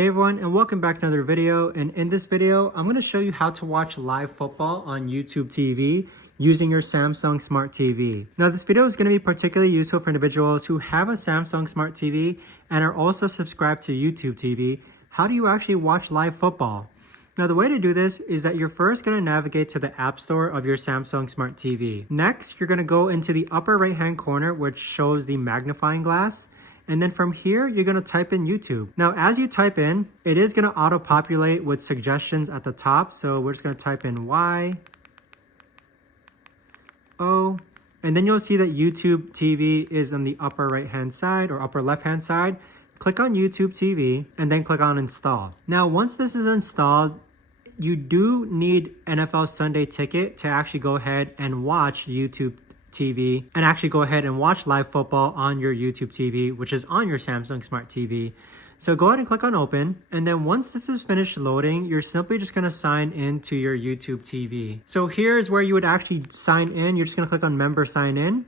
Hey everyone, and welcome back to another video. And in this video, I'm going to show you how to watch live football on YouTube TV using your Samsung Smart TV. Now this video is going to be particularly useful for individuals who have a Samsung Smart TV and are also subscribed to YouTube TV. How do you actually watch live football? Now the way to do this is that you're first going to navigate to the App Store of your Samsung Smart TV. Next, you're going to go into the upper right hand corner which shows the magnifying glass. And then from here, you're going to type in YouTube. Now, as you type in, it is going to auto-populate with suggestions at the top. So we're just going to type in Y, O, and then you'll see that YouTube TV is on the upper right-hand side or upper left-hand side. Click on YouTube TV and then click on Install. Now, once this is installed, you do need NFL Sunday Ticket to actually go ahead and watch YouTube TV and actually go ahead and watch live football on your YouTube TV, which is on your Samsung Smart TV. So go ahead and click on open. And then once this is finished loading, you're simply just going to sign in to your YouTube TV. So here's where you would actually sign in. You're just going to click on member sign in.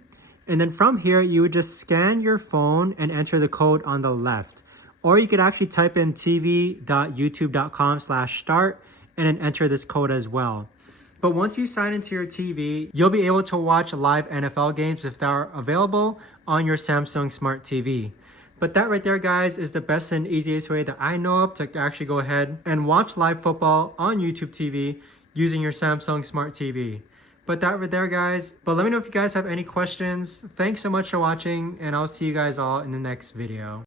And then from here, you would just scan your phone and enter the code on the left. Or you could actually type in tv.youtube.com/start and then enter this code as well. But once you sign into your TV, you'll be able to watch live NFL games if they are available on your Samsung Smart TV. But that right there, guys, is the best and easiest way that I know of to actually go ahead and watch live football on YouTube TV using your Samsung Smart TV. But that right there, guys. But let me know if you guys have any questions. Thanks so much for watching, and I'll see you guys all in the next video.